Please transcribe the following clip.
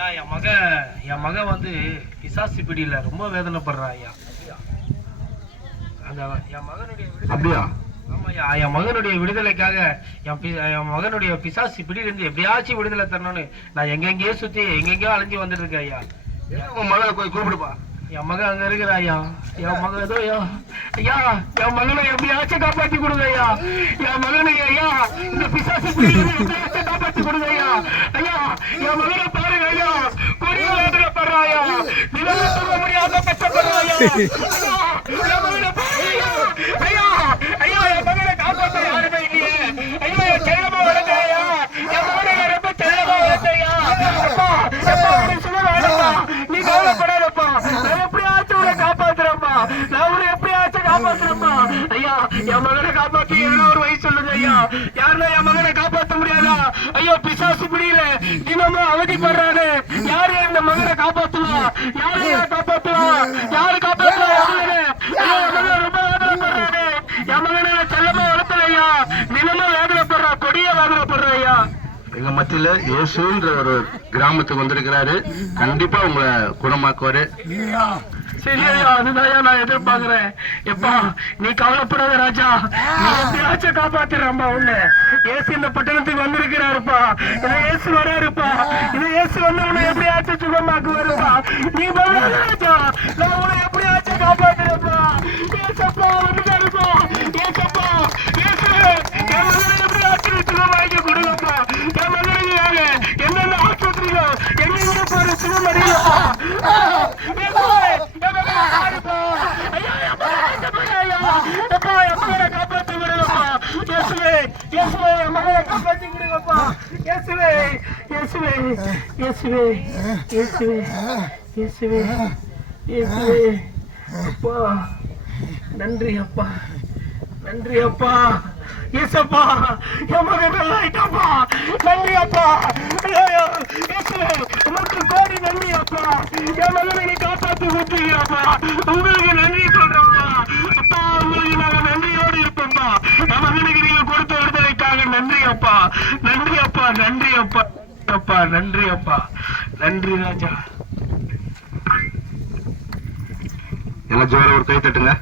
ஐயா என் மக வந்து பிசாசு பிடியில ரொம்ப வேதனைப்படுறா ஐயா. அந்த என் மகனுடைய அப்படியா? ஆமாய்யா, என் மகனுடைய விடுதலைக்காக என் மகனுடைய பிசாசு பிடியிலிருந்து எப்படியாச்சும் விடுதலை தரணும்னு நான் எங்கெங்கேயோ சுத்தி எங்கெங்கயோ அலைஞ்சு வந்துட்டு இருக்கேன் ஐயா. உன் மகளை போய் கூப்பிடுப்பா. என் மகன் அங்க இருக்கிற ஐயா. என் மகன் ஏதோ ஐயா என் மகனை எப்படியாச்சும் காப்பாத்தி கொடுங்க ஐயா. என் மகனை ஐயா இந்த பிசாசு எப்படியாச்சும் காப்பாத்தி கொடுங்க ஐயா. ஐயா என் மகனை பாருங்க ஐயா, கொடிய வேதனைப்படுறா ஐயா, நிலவு சொல்ல முடியாத கஷ்டப்படுறா ஐயா. என் மகனை பாருங்க ஐயா. ஐயா ஐயா என் மகனை காப்பாத்த யாருமே இல்லையே ஐயா. என் செல்லமா வளர்ந்த ஐயா, என் மகனை ரொம்ப செல்லமா வளர்ந்த ஐயா. அப்பா சொல்ல வேண்டாம்ப்பா, நீ கவலைப்படாதப்பா, நான் எப்படியாச்சும் உன்னை காப்பாத்துறப்பா, நான் உன்னை எப்படியாச்சும் காப்பாத்துறப்பா. ஐயா என் மகனை காப்பாத்தி எவ்வளோ ஒரு வயசு சொல்லுங்க ஐயா. யாருன்னா என் மகனை காப்பாற்ற முடியாதா? ஐயோ பிசாசு முடியல, தினமும் அவதிப்படுறாரு. யாரு இந்த மகனை காப்பாத்துவா? யாரையா காப்பாத்துவா? யாரு காப்பாத்துவா? என் மகன் ரொம்ப வேதனைப்படுறாரு. என் மகனை செல்லமா வளர்த்தலையா, தினமும் வேதனைப்படுறா, கொடிய வேதனைப்படுற ஐயா. எங்க மத்தியில இயேசுன்ற ஒரு கிராமத்துக்கு வந்திருக்கிறாரு. கண்டிப்பா உங்களை குணமாக்குவாரு. சரியா? அதுதான் நான் எதிர்பார்க்கிறேன். எப்பா நீ கவலைப்படாத ராஜா, நீ எப்படியாச்சும் காப்பாத்துறப்பா. உன்ன ஏசு இந்த பட்டணத்துக்கு வந்திருக்கிறாருப்பா. இதை ஏசு வராருப்பா. இதை ஏசு வந்து உன்னை எப்படியாச்சும் சுகமாக்குவாருப்பா. நீ பகவான் ராஜா, நான் உன்னை எப்படியாச்சும் காப்பாத்துறப்பா. ஏசப்பா வந்துட்டாருப்பா. ஏசப்பா ஏசு என் மகனை எப்படியாச்சும் சுகமாக்கி கொடுங்கப்பா. என் மகனுக்கு என்னென்ன ஆஸ்பத்திரியோ எங்க போற சுகம் அடையலப்பா. நன்றி அப்பா, நன்றி அப்பா. ஏசப்பா என் மகன் நல்லா ஆயிட்டாப்பா. நன்றி அப்பா. உனக்கு கோடி நன்றி அப்பா. என் மகனை நீ காப்பாத்தி கொடுத்தீங்கப்பா. உங்களுக்கு நன்றி சொல்றப்பா. அப்பா உங்களுக்கு நாங்க நன்றியோடு இருப்போம்ப்பா. என் மகனுக்கு நீங்க கொடுத்த விடுதலைக்காக நன்றி அப்பா. நன்றி அப்பா, நன்றி அப்பா. அப்பா நன்றி அப்பா, நன்றி ராஜா. என்ன ஜோர ஒரு கை தட்டுங்க.